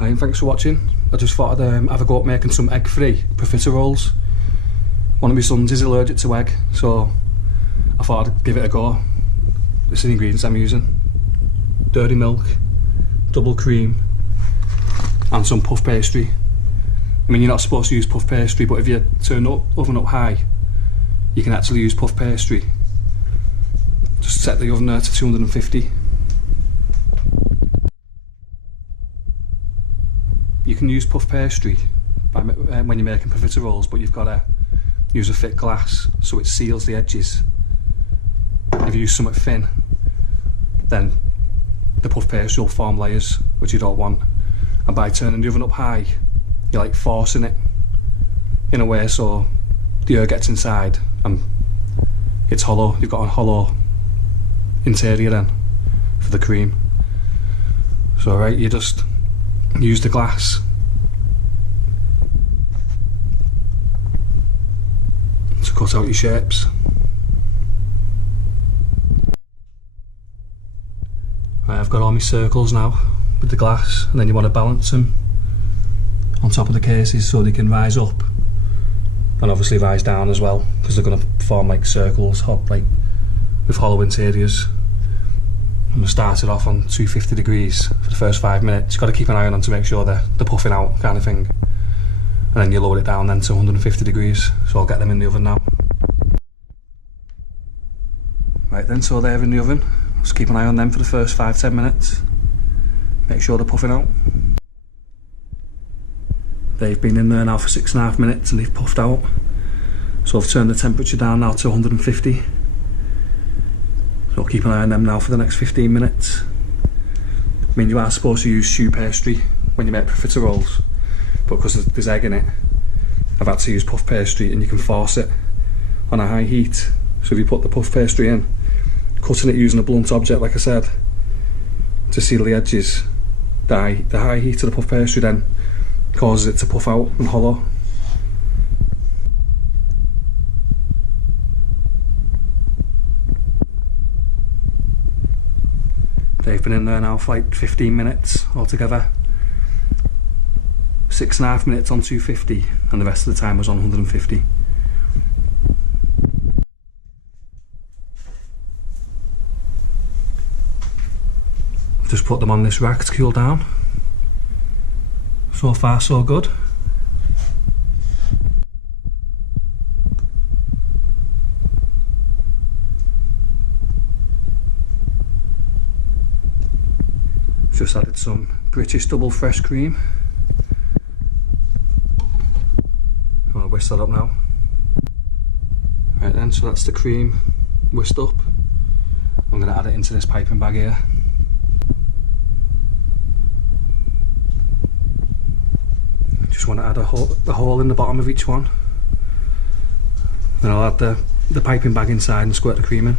Hi, and thanks for watching. I just thought I'd have a go at making some egg-free profiteroles. One of my sons is allergic to egg, so I thought I'd give it a go. This is the ingredients I'm using: dairy milk, double cream, and some puff pastry. I mean, you're not supposed to use puff pastry, but if you turn the oven up high, you can actually use puff pastry. Just set the oven there to 250. You can use puff pastry when you're making profiteroles, but you've got to use a thick glass so it seals the edges. If you use something thin, then the puff pastry will form layers, which you don't want. And by turning the oven up high, you're like forcing it in a way so the air gets inside and it's hollow. You've got a hollow interior then for the cream. So right, you just use the glass to cut out your shapes. Right, I've got all my circles now with the glass, and then you want to balance them on top of the cases so they can rise up and obviously rise down as well, because they're going to form like circles, like with hollow interiors. I'm going to start it off on 250 degrees for the first 5 minutes. You've got to keep an eye on them to make sure they're puffing out, kind of thing. And then you lower it down then to 150 degrees. So I'll get them in the oven now. Right then, so they're in the oven. Just keep an eye on them for the first 5-10 minutes. Make sure they're puffing out. They've been in there now for 6.5 minutes and they've puffed out. So I've turned the temperature down now to 150. So keep an eye on them now for the next 15 minutes. I mean, you are supposed to use choux pastry when you make profiteroles, but because there's egg in it, I've had to use puff pastry, and you can force it on a high heat. So if you put the puff pastry in, cutting it using a blunt object like I said, to seal the edges, the high heat of the puff pastry then causes it to puff out and hollow. They've been in there now for like 15 minutes altogether. 6.5 minutes on 250 and the rest of the time was on 150. Just put them on this rack to cool down. So far so good. Just added some British double fresh cream. I'll whisk that up now. Right then, so that's the cream whisked up. I'm going to add it into this piping bag here. Just want to add a hole in the bottom of each one. Then I'll add the piping bag inside and squirt the cream in.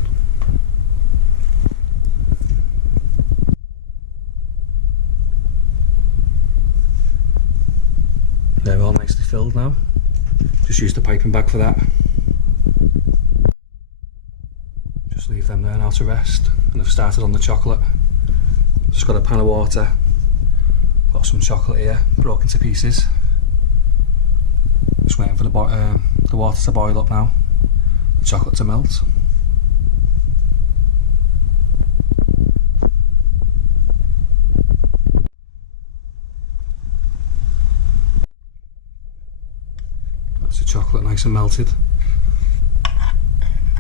They're all nicely filled now. Just use the piping bag for that. Just leave them there now to rest. And I've started on the chocolate. Just got a pan of water. Got some chocolate here, broken to pieces. Just waiting for the water to boil up now. The chocolate to melt. The chocolate nice and melted. I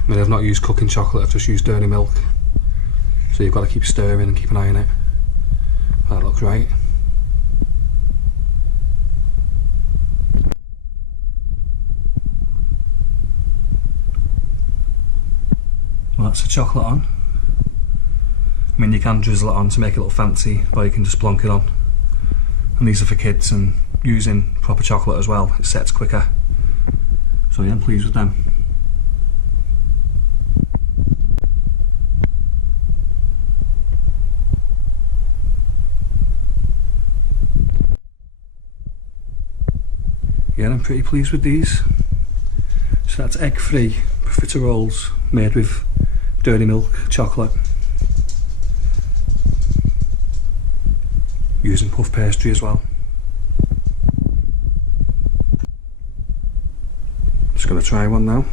mean, I've not used cooking chocolate, I've just used dairy milk, so you've got to keep stirring and keep an eye on it. That looks right. Well, that's the chocolate on. I mean, you can drizzle it on to make it look fancy, or you can just plonk it on. And these are for kids, and using proper chocolate as well, it sets quicker. So yeah, I'm pleased with them. Yeah, I'm pretty pleased with these. So that's egg-free profiteroles made with dairy milk chocolate. using puff pastry as well. Just going to try one now.